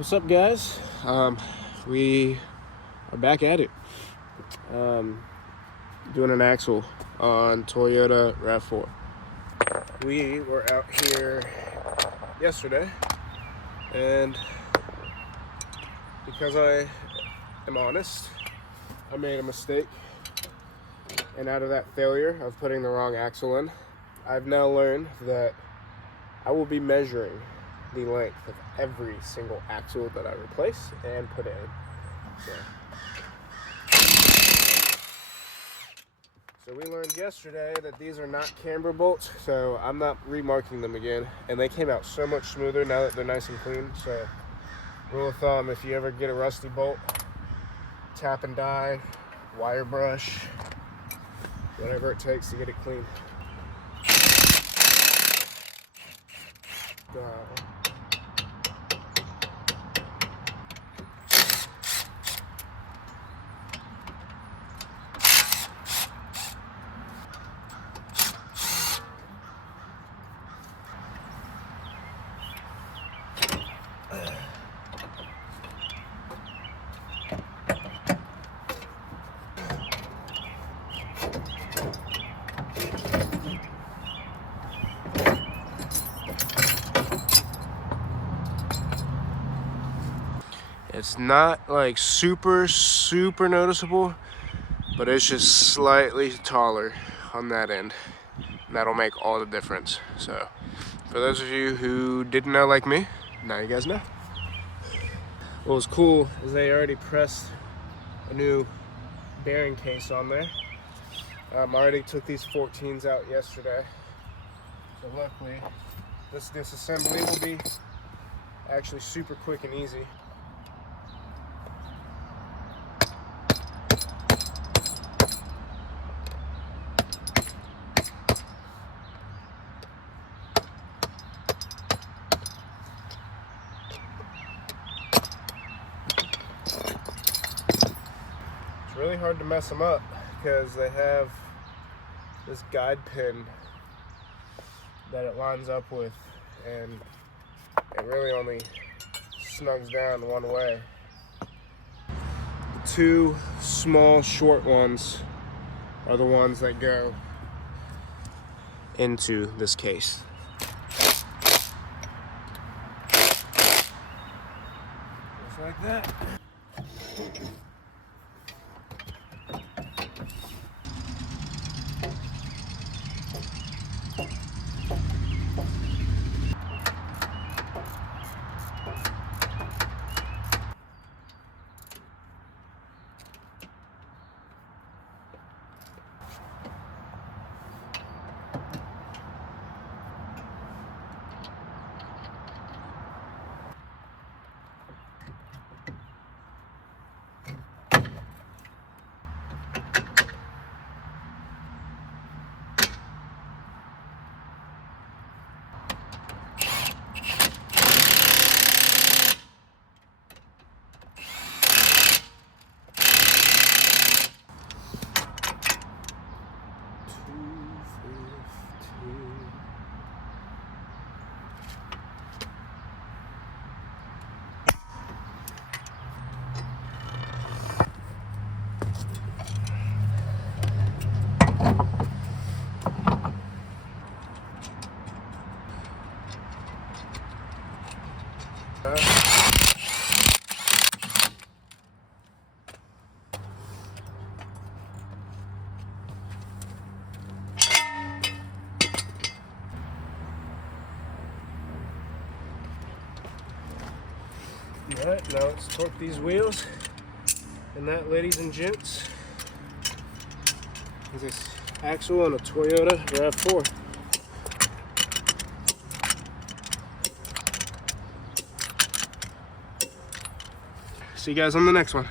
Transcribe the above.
What's up, guys? We are back at it. Doing an axle on Toyota Rav4. We were out here yesterday, and because I am honest, I made a mistake, and out of that failure of putting the wrong axle in, I've now learned that I will be measuring the length of every single axle that I replace and put in. So we learned yesterday that these are not camber bolts, so I'm not remarking them again, and they came out so much smoother now that they're nice and clean. So rule of thumb, if you ever get a rusty bolt, tap and die, wire brush, whatever it takes to get it clean. It's not like super noticeable, but it's just slightly taller on that end, and that'll make all the difference. So for those of you who didn't know like me, now you guys know. What was cool is they already pressed a new bearing case on there. I already took these 14s out yesterday, so luckily this disassembly will be actually super quick and easy. It's really hard to mess them up because they have this guide pin that it lines up with, and it really only snugs down one way. The two small short ones are the ones that go into this case. Just like that. Alright, now let's torque these wheels, and that, ladies and gents, is this axle on a Toyota Rav4. See you guys on the next one.